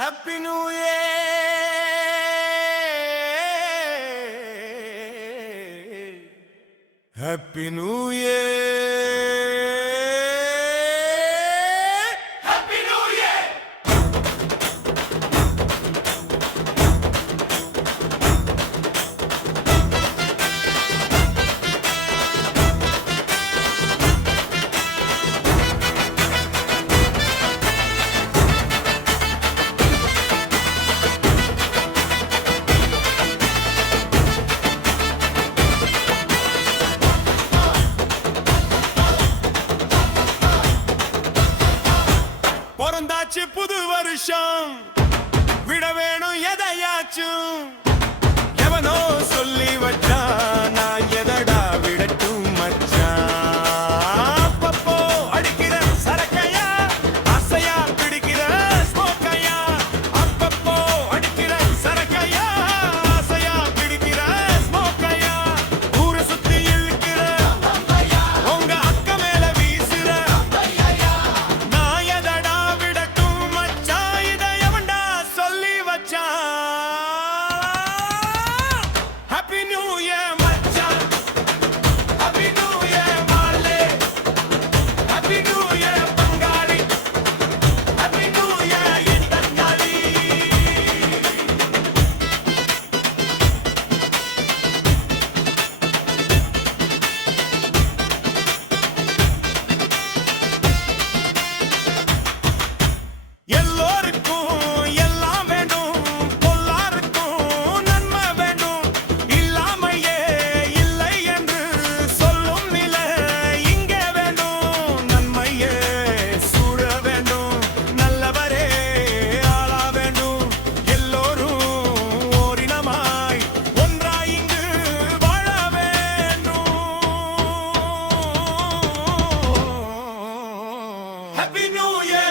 Happy New Year. Happy New Year. Happy New Year. பொறந்தாச்சு புது வருஷம் விட வேணும் எதையாச்சும் எவனோ சொல்லி வச்சா நான் எதடா விடட்டும் மச்சான் அப்பப்போ அடிக்கிற சரக்கையா ஆசையா பிடிக்கிற ஸ்மோக்கையா அப்பப்போ அடிக்கிற சரக்கையா ஆசையா பிடிக்கிற ஸ்மோக்கையா ஊரை சுத்தி இழுக்கிற உங்க அக்க மேல வீசுற நான் எதடா விடட்டும் மச்சான் இதை எவன்டா சொல்லி வச்சான் Happy New Year மச்சான் Happy New Year மாலே Happy New Year பங்காளி Happy New Year இந்தக்காளி எல்லோருக்கும் எல்லாம் வேண்டும் எல்லாருக்கும் நன்மை வேண்டும் இல்லாமையே இல்லை என்று சொல்லும் நிலை இங்கே வேண்டும் நன்மையே சூழ வேண்டும் நல்லவரே ஆளா வேண்டும் எல்லோரும் ஓரினமாய் ஒன்றாய் இங்கு வாழ வேண்டும் Happy New Year